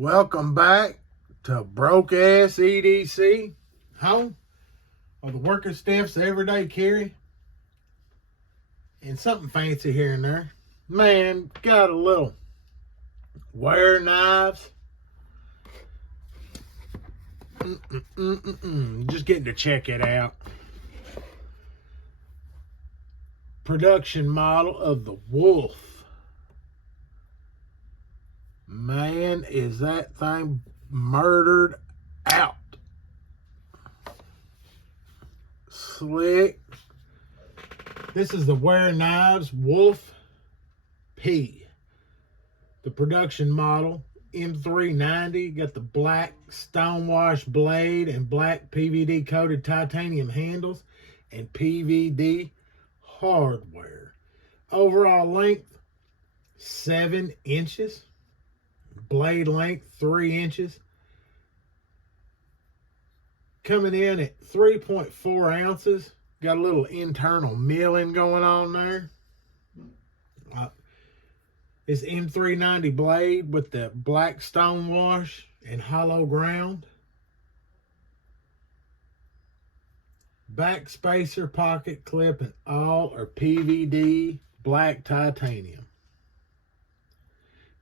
Welcome back to Broke Ass EDC, home of the working stiff's everyday carry, and something fancy here and there. Man, got a little Wehr knives. Just getting to check it out. Production model of the Wolf. Man, is that thing murdered out. Slick. This is the Wehr Knives Wolf P. The production model, M390. Got the black Stonewash blade and black PVD coated titanium handles and PVD hardware. Overall length, 7 inches. Blade length, 3 inches. Coming in at 3.4 ounces. Got a little internal milling going on there. This M390 blade with the black Stonewash and hollow ground. Backspacer pocket clip and all are PVD black titanium.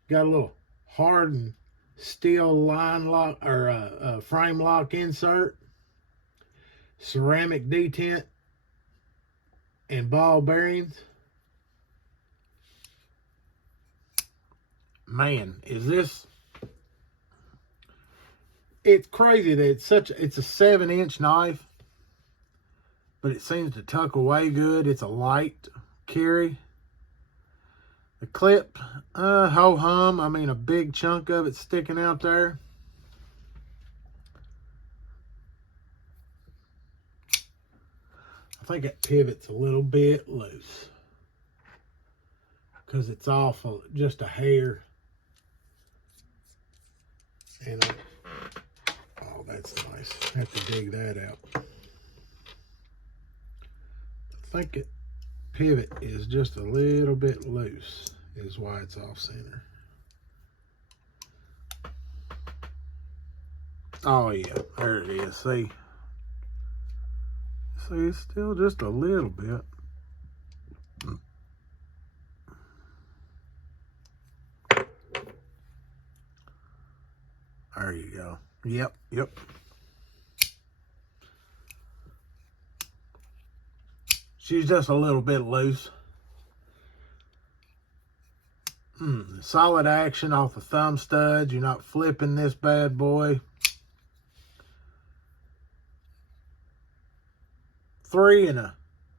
Got a little Hardened Steel Lock or frame lock insert, Ceramic Detent, and ball bearings. Man, is this? It's crazy that it's a 7-inch knife, but it seems to tuck away good. It's a light carry. The clip, ho-hum. I mean, a big chunk of it sticking out there. I think it pivots a little bit loose because it's off just a hair. And oh, that's nice. I have to dig that out. I think it pivot is just a little bit loose is why it's off center. Oh yeah, there it is. See, it's still just a little bit. There you go. Yep. She's just a little bit loose. Solid action off the thumb studs. You're not flipping this bad boy. 3 and a.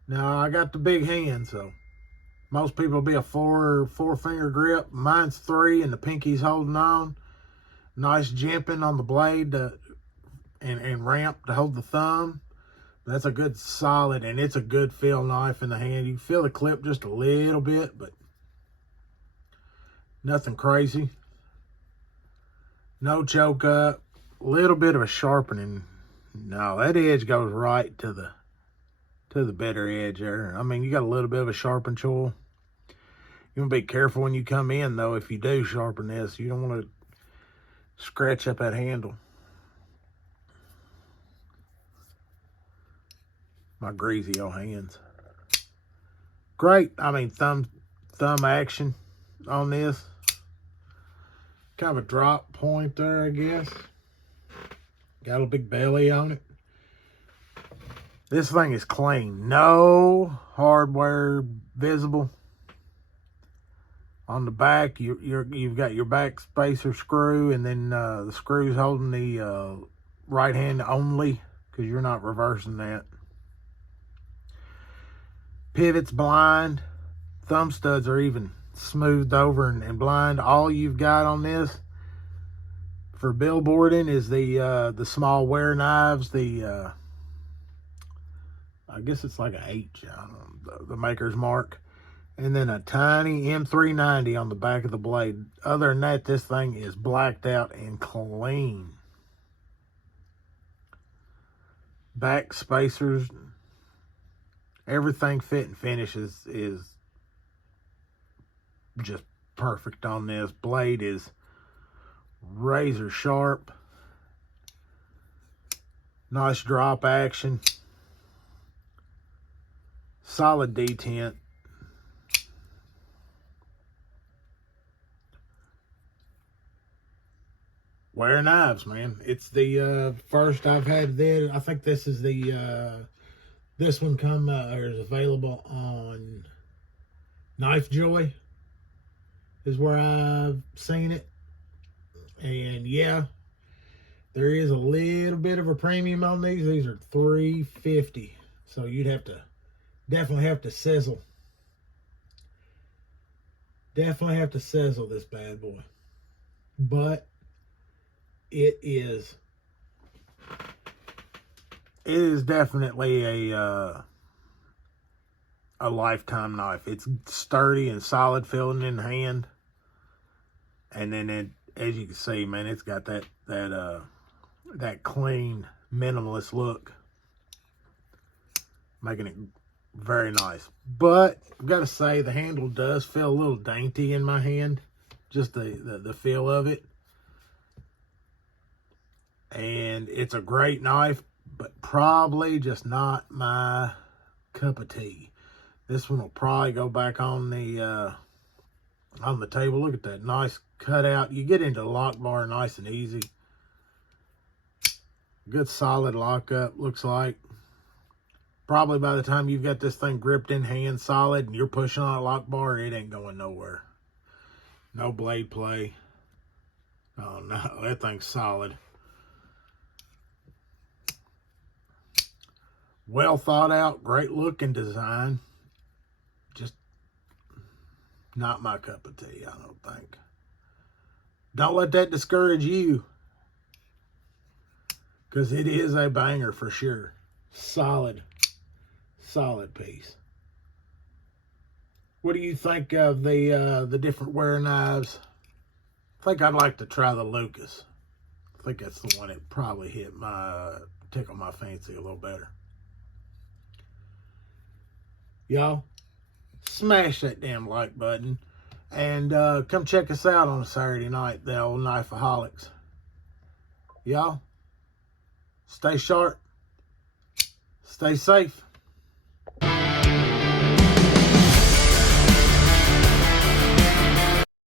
Now I got the big hand, so most people will be a four finger grip. Mine's 3 and the pinky's holding on. Nice jimping on the blade and ramp to hold the thumb. That's a good solid, and it's a good feel knife in the hand. You can feel the clip just a little bit, but nothing crazy. No choke up. A little bit of a sharpening. No, that edge goes right to the better edge there. I mean, you got a little bit of a sharpen choil. You want to be careful when you come in, though, if you do sharpen this. You don't want to scratch up that handle. My greasy old hands. Great. I mean, thumb action on this. Kind of a drop point there, I guess. Got a big belly on it. This thing is clean. No hardware visible. On the back, you've got your Backspacer screw, and then the screws holding the right hand only, because you're not reversing that. Pivot's blind. Thumb studs are even smoothed over and blind. All you've got on this for billboarding is the small Wehr knives. I guess it's like an H, I don't know, the maker's mark. And then a tiny M390 on the back of the blade. Other than that, this thing is blacked out and clean. Backspacers, everything fit and finish is just perfect on this. Blade is razor sharp. Nice drop action. Solid detent. Wehr knives, man. It's the first I've had this. I think this is the this one or is available on Knife Joy is where I've seen it. And yeah, there is a little bit of a premium on these. These are $3.50, so you'd definitely have to sizzle. Definitely have to sizzle this bad boy. But it is definitely a lifetime knife. It's sturdy and solid feeling in the hand, and then as you can see, man, it's got that clean minimalist look, making it very nice. But I've got to say, the handle does feel a little dainty in my hand, just the feel of it. And it's a great knife, but probably just not my cup of tea. This one will probably go back on the table. Look at that nice cutout. You get into the lock bar nice and easy. Good solid lockup, looks like. Probably by the time you've got this thing gripped in hand solid and you're pushing on a lock bar, it ain't going nowhere. No blade play. Oh no, that thing's solid. Well thought out, great looking design. Just not my cup of tea, I don't think. Don't let that discourage you, because it is a banger for sure. Solid piece. What do you think of the different Wehr knives? I think I'd like to try the Lucas. I think that's the one that probably tickle my fancy a little better. Y'all, smash that damn like button, and come check us out on a Saturday night, the old Knifeaholics. Y'all, stay sharp, stay safe.